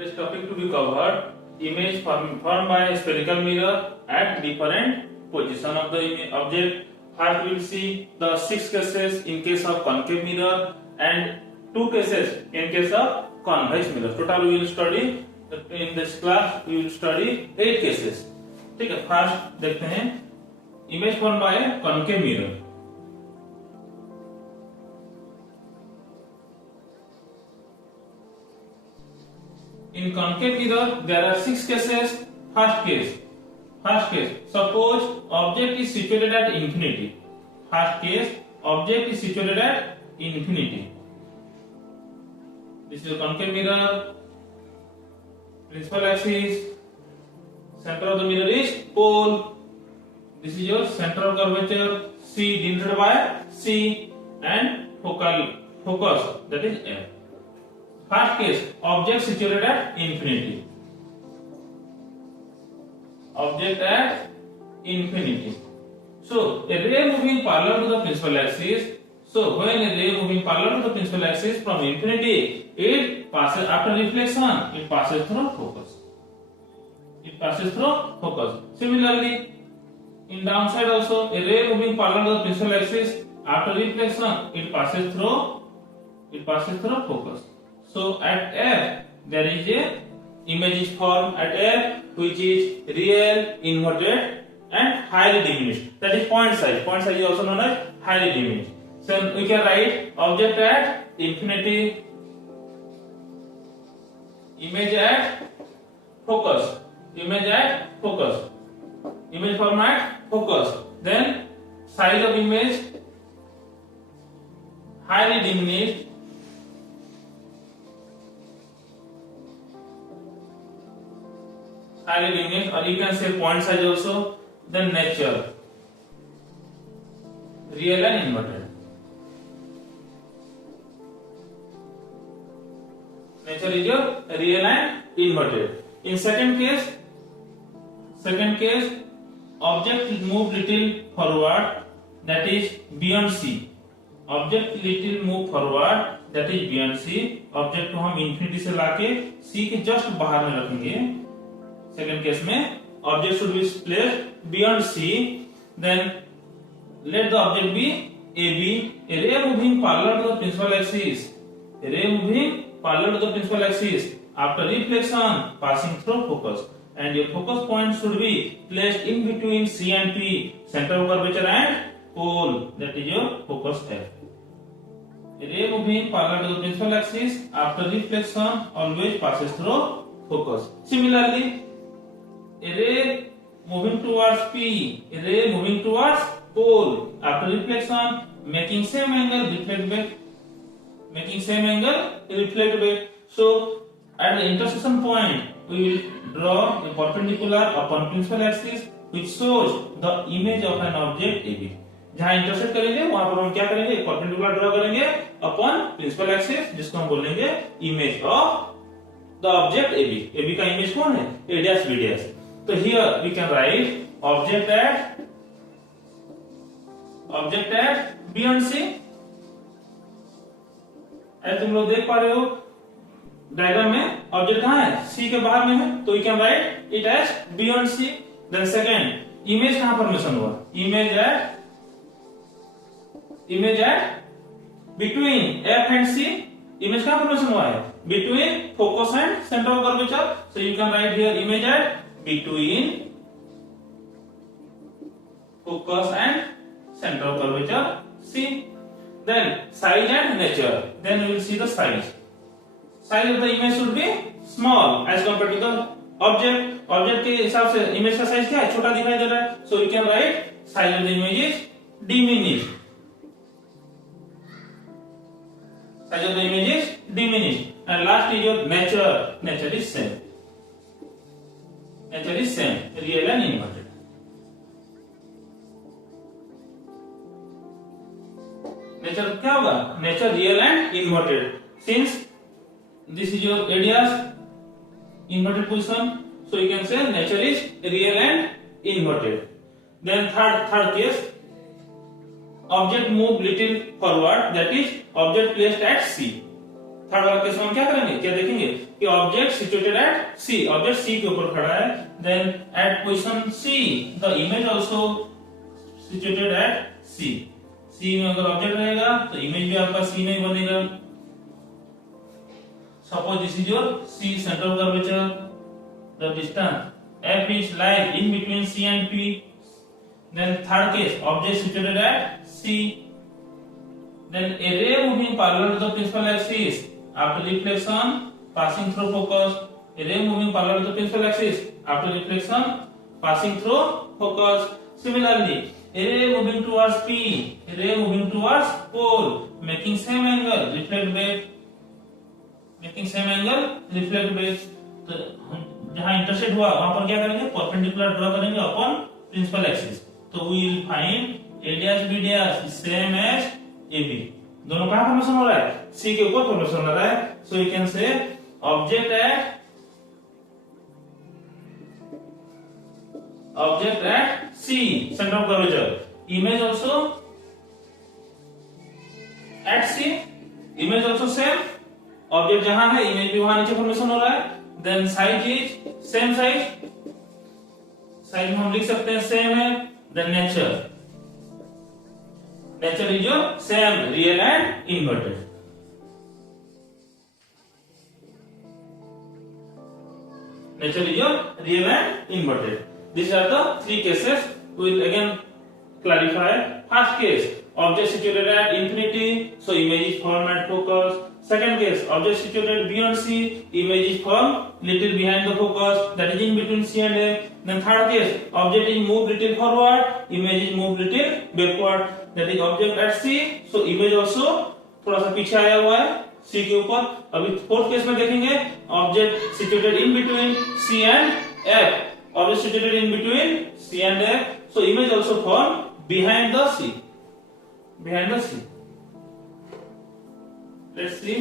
Today's topic to be covered: image formed by a spherical mirror at different position of the object. First, we will see the 6 cases in case of concave mirror and 2 cases in case of convex mirror. Total we will study in this class. We will study 8 cases. ठीक है, first देखते हैं image form by concave mirror. In concave mirror, there are 6 cases. First case. Suppose object is situated at infinity. First case, object is situated at infinity. This is a concave mirror. Principal axis. Center of the mirror is pole. This is your center of curvature C denoted by C and focus that is F. First case, object situated at infinity. Object at infinity. So a ray moving parallel to the principal axis. So when a ray moving parallel to the principal axis from infinity, it passes after reflection. It passes through focus. Similarly, in downside also, a ray moving parallel to the principal axis after reflection, it passes through focus. So at F there is a image is formed at F which is real, inverted and highly diminished. That is point size. Point size is also known as highly diminished. So we can write object at infinity, image at focus, image form at focus. Then size of image highly diminished, or you can say point size also. Then nature, real and inverted. Nature is your real and inverted. In second case, object move little forward, that is beyond C. Object little move forward, that is beyond C. Object को हम infinity से लाके C के just बाहर में रखेंगे. Second case में object should be placed beyond C. Then let the object be AB. A ray moving parallel to the principal axis. After reflection, passing through focus, and your focus point should be placed in between C and P, center of curvature and pole. That is your focus F. A ray moving parallel to the principal axis after reflection always passes through focus. Similarly, a ray moving towards P, a ray moving towards pole after reflection, making same angle, reflect back. So at the intersection point, we will draw a perpendicular upon principal axis which shows the image of an object AB. जहाँ intersect करेंगे वहां पर हम क्या करेंगे, एक perpendicular draw करेंगे upon principal axis, जिसको हम बोलेंगे image of the object AB. AB का इमेज कौन है, A dash B dash. तो here we can write object at beyond C. ऐसे तुम लोग देख पा रहे हो डायग्राम में ऑब्जेक्ट कहां है, C के बाहर में है, तो we can write it as beyond C. Then second, image कहां फॉर्मेशन हुआ, image at between F and C. Image कहां फॉर्मेशन हुआ है, between focus and centre of curvature. So you can write here image at between focus and center of curvature C. Then size and nature. Then we will see the size. Size of the image should be small as compared to the object. Object के हिसाब से image का size क्या है, छोटा दिखाई दे रहा है. So we can write size of the image is diminished. Size of the image is diminished. And last is your nature. Nature is same, real and inverted. Nature क्या होगा, nature real and inverted. Since this is your radius inverted position, so you can say nature is real and inverted. Then third case, object move little forward, that is object placed at C. Third वाला case में हम क्या करेंगे, क्या देखेंगे, कि object situated at C, object C के ऊपर खड़ा है, then at position C the image also situated at C. C में अगर ऑब्जेक्ट रहेगा तो इमेज भी आपका सी में ही बनेगा। Suppose this is your C centre of curvature, the distance f is lying in between c and p. Then third case, object situated at c. Then a ray moving parallel to the principal axis after reflection passing through focus. A ray moving parallel to the principal axis after reflection passing through focus. Similarly, a ray moving towards p, a ray moving towards pole, making same angle, reflect back, making same angle, reflect back. तो जहां intersect हुआ वहां पर क्या करेंगे, perpendicular draw करेंगे upon principal axis. तो we will find A dash B dash same as A B. दोनों कहां फॉर्मेशन हो रहा है, सी के ऊपर फॉर्मेशन हो रहा है। So you can say object at C centre of curvature, image also at C, image also same, object जहां है इमेज भी वहां नीचे फॉर्मेशन हो रहा है। Then size is same size, size हम लिख सकते हैं सेम है। Then nature, nature is your same, real and inverted. Nature is your real and inverted. These are the three cases. We will again clarify. First case, object situated at infinity, so image is formed at focus. Second case, object situated beyond C, image is formed little behind the focus, that is in between C and F. Then third case, object is moved little forward, image is moved little backward, that is object at C, so image also थोड़ा सा पीछे आया हुआ है C के ऊपर। अभी fourth case में देखेंगे, object situated in between C and F, object situated in between C and F, so image also formed behind the C, behind the C. Let's see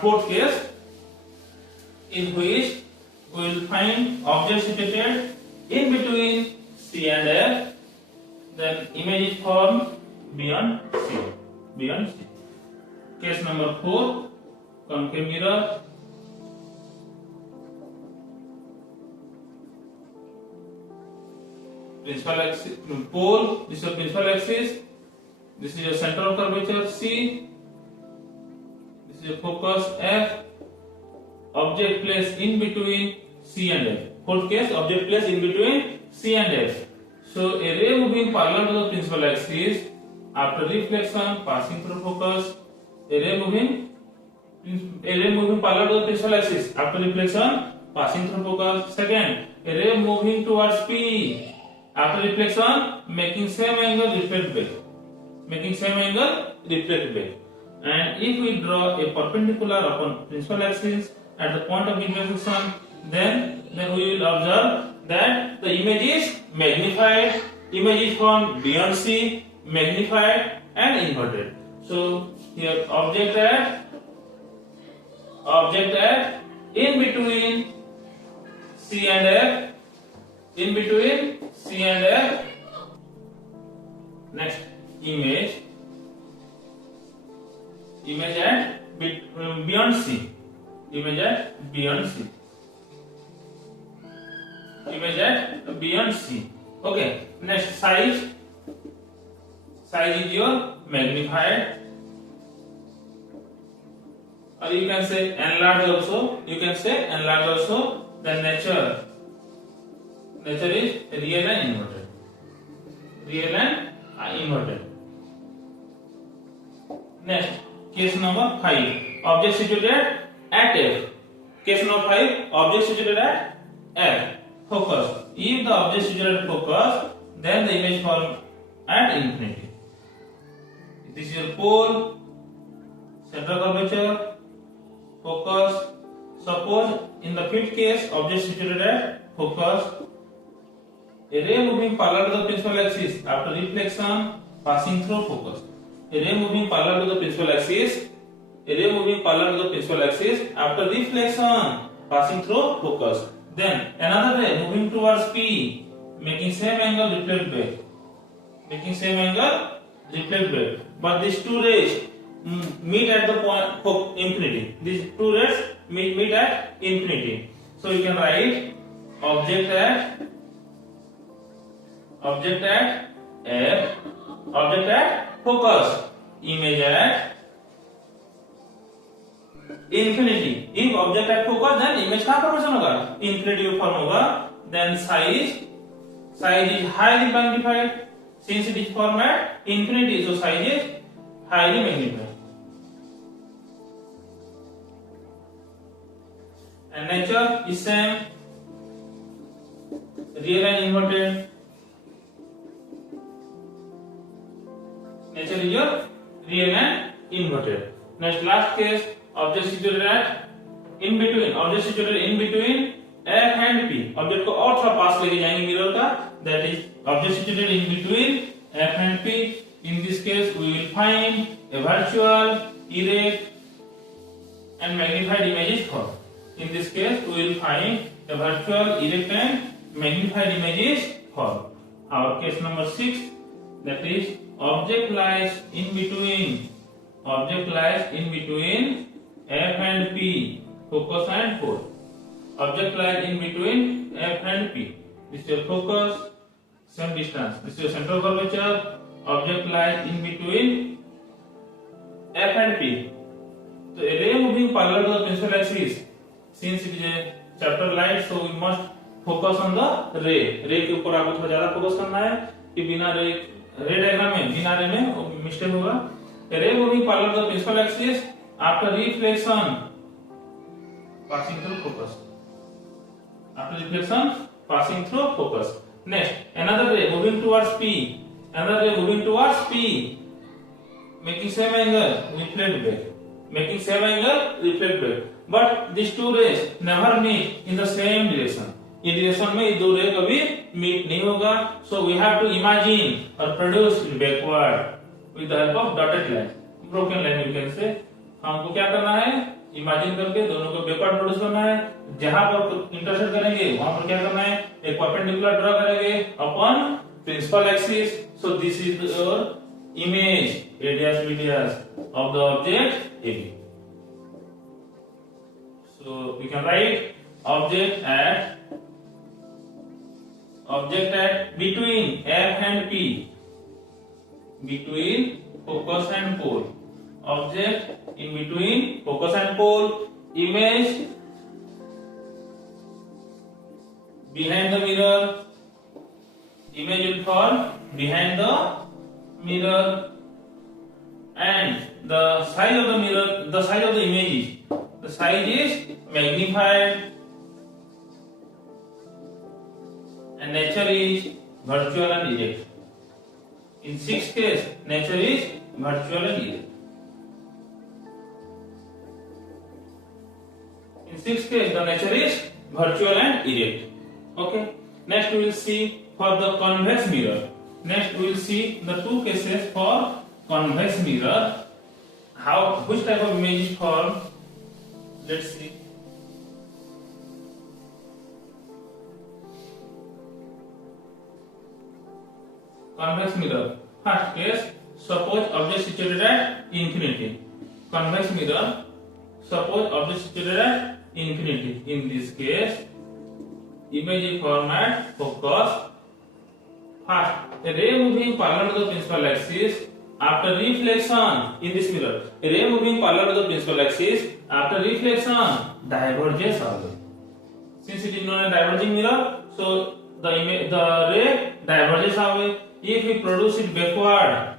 fourth case, in which we will find object situated in between C and F, then image is formed beyond C, beyond C. Case number 4, concave mirror. Principal axis, pole, this is your principal axis, this is your center of curvature C, this is your focus F, object placed in between C and F. Fourth case, object placed in between C and F. So a ray moving parallel to the principal axis after reflection passing through focus, a ray moving parallel to the principal axis after reflection passing through focus. Second, a ray moving towards P after reflection making same angle, reflect back, making same angle, reflect back. And if we draw a perpendicular upon principal axis at the point of intersection, then we will observe that the image is magnified, image is formed beyond C, magnified and inverted. So here object at in between C and F, in between C and F. Next, image at beyond C, image at beyond C, image at beyond C. Okay, next size is your magnified, or you can say enlarged also, you can say enlarged also. Then nature is real and inverted, real and inverted. Next, case number 5, object situated at F. Case number 5, object situated at F, focus. If the object situated at focus, then the image formed at infinity. This is your pole, central curvature, focus. Suppose in the fifth case, object situated at focus, a ray moving parallel to the principal axis after reflection passing through focus. A ray moving parallel to the principal axis, a ray moving parallel to the principal axis after reflection passing through focus. Then another ray moving towards P, making same angle, reflect back, making same angle, reflect back. But these two rays, meet at the point of infinity. These two rays meet at infinity. So you can write object at F, object at focus, image at infinity. If object at focus, then image कहाँ पर position होगा? Infinity में form होगा. Then size is highly magnified. Since it is formed at infinity, so size is highly magnified. And nature is same, real and inverted. Nature is your real and inverted. Next, last case, object situated at in between. Object situated in between F and P. Object को और थोड़ा पास लेके जाएंगे mirror का. That is object situated in between F and P. In this case, we will find a virtual, erect, and magnified images for. In this case, we will find a virtual, erect, and magnified images for. Our case number 6, that is object lies in between. Object lies in between F and P. Focus and pole. Object lies in between F and P. This is your focus, same distance. This is your center of curvature. Object lies in between F and P. So a ray moving parallel to the principal axis. Since it is a chapter light, so we must focus on the ray. ray के ऊपर आपको थोड़ा ज्यादा focus करना है कि बिना रे डायग्राम में बिना रे में मिस्टेक होगा. A ray moving parallel to the principal axis after reflection passing through focus. After reflection passing through focus. Next, another ray moving towards P. Another ray moving towards P, making same angle, reflect back. Making same angle, reflect back. But these two rays never meet in the same direction. इस direction में ये दो ray कभी meet नहीं होगा. So we have to imagine or produce it backward with the help of dotted line, broken line you can say. हमको क्या करना है? इमेजिन करके दोनों को बैकवर्ड प्रोड्यूस करना है. जहां पर इंटरसेक्ट करेंगे वहां पर क्या करना है? एक परपेंडिकुलर ड्रॉ करेंगे upon principal axis. So this is your image radius of the object AB. So we can write object at between F and P, between focus and pole. Object in between focus and pole. Image behind the mirror. Image will fall behind the mirror, and the size of the mirror, the size of the image is magnified, and nature is virtual and erect. In 6th case, nature is virtual and erect. In 6th case, the nature is virtual and erect. Okay. Next, we will see for the convex mirror. Next, we will see the two cases for convex mirror. Which type of image is formed? Let's see. Convex mirror. First case, suppose object situated at infinity. Convex mirror. Suppose object situated at infinity. In this case, image is formed at focus. First, a ray moving parallel to the principal axis after reflection in this mirror. A ray moving parallel to the principal axis after reflection diverges away. Since it is known as diverging mirror, so the ray diverges away. If we produce it backward,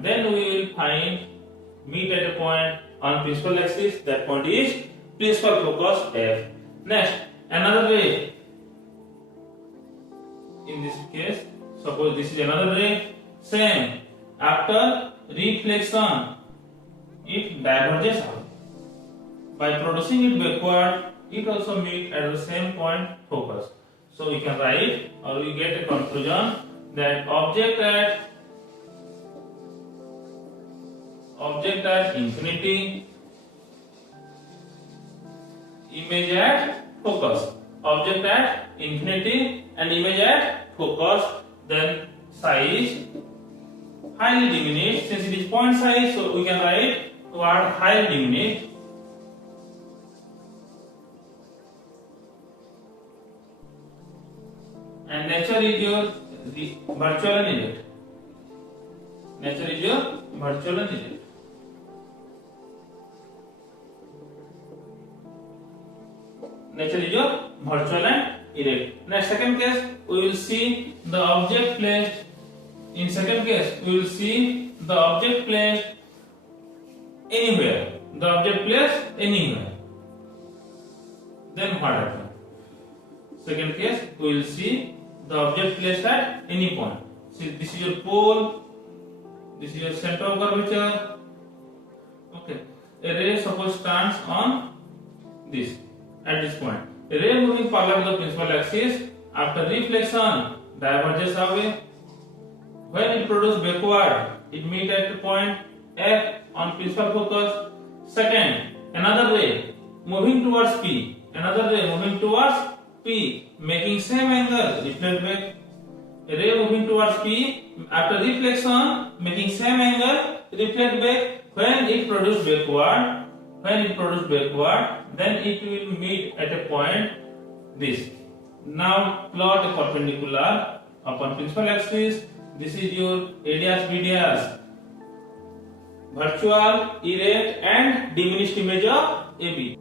then we will find meet at a point on principal axis. That point is principal focus F. Next, another ray. In this case, suppose this is another ray. Same. After reflection, it diverges out. By producing it backward, it also meets at the same point focus. So we can write, or we get a conclusion that object at infinity, image at focus. Object at infinity and image at focus. Then size highly diminished. Since it is point size, so we can write word highly diminished. And nature is your virtual and indirect. Nature is your virtual and indirect. Nature is your virtual and indirect. Next, second case, we will see the object placed. In second case, we will see the object placed anywhere. The object placed anywhere. Then what happens? Second case, we will see the object placed at any point. See, this is your pole. This is your center of curvature. Okay. A ray suppose stands on this at this point. A ray moving parallel to the principal axis after reflection diverges away. When it produces backward, it meets at the point F on principal focus. Second, another ray moving towards P. Another ray moving towards P, making same angle, reflect back. A ray moving towards P after reflection, making same angle, reflect back. When it produces backward, then it will meet at a point this. Now plot a perpendicular upon principal axis. This is your A dash B dash, virtual, erect and diminished image of AB.